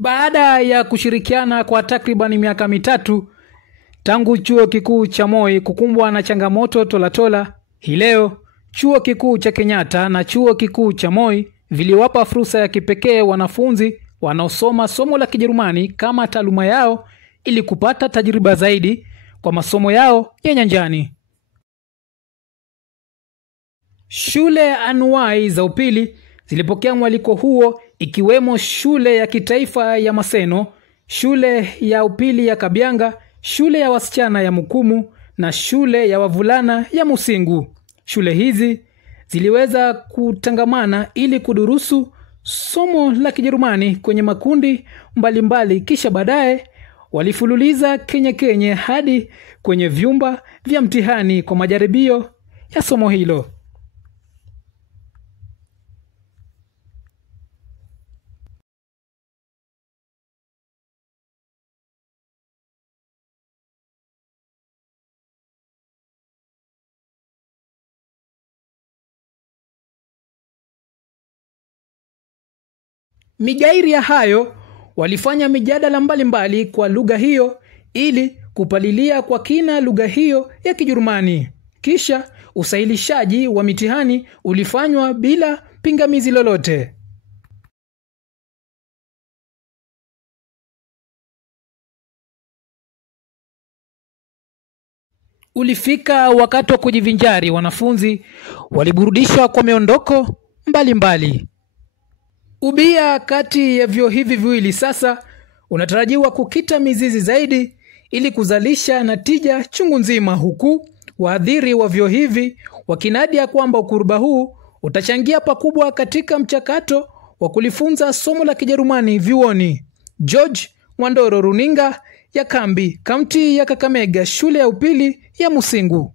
Baada ya kushirikiana kwa takriban miaka mitatu tangu chuo kikuu cha Moi kukumbwa na changamoto tola, hii leo chuo kikuu cha Kenyatta na chuo kikuu cha Moi viliwapa fursa ya kipekee wanafunzi wanaosoma somo la Kijerumani kama taaluma yao ili kupata tajriba zaidi kwa masomo yao ya nyanjani. Shule anuwai za upili zilipokea mwaliko huo, ikiwemo shule ya kitaifa ya Maseno, shule ya upili ya Kabianga, shule ya wasichana ya Mukumu na shule ya wavulana ya Musingu. Shule hizi ziliweza kutangamana ili kudurusu somo la Kijerumani kwenye makundi mbalimbali, kisha baadaye walifululiza Kenya hadi kwenye vyumba vya mtihani kwa majaribio ya somo hilo. Mijairi ya hayo walifanya mijadala mbalimbali kwa lugha hiyo ili kupalilia kwa kina lugha hiyo ya Kijerumani. Kisha usahilishaji wa mitihani ulifanywa bila pingamizi lolote. Ulifika wakati wa kujivinjari, wanafunzi waliburudishwa kwa miondoko mbalimbali. Ubia kati ya vyuo hivi viwili sasa unatarajiwa kukita mizizi zaidi ili kuzalisha natija chungu nzima, huku wahadhiri wa vyuo hivi wakinadia kwamba ukuruba huu utachangia pakubwa katika mchakato wa kulifunza somo la Kijerumani vyuoni. George Mwandoro, runinga ya Kambi, kaunti ya Kakamega, shule ya upili ya Musingu.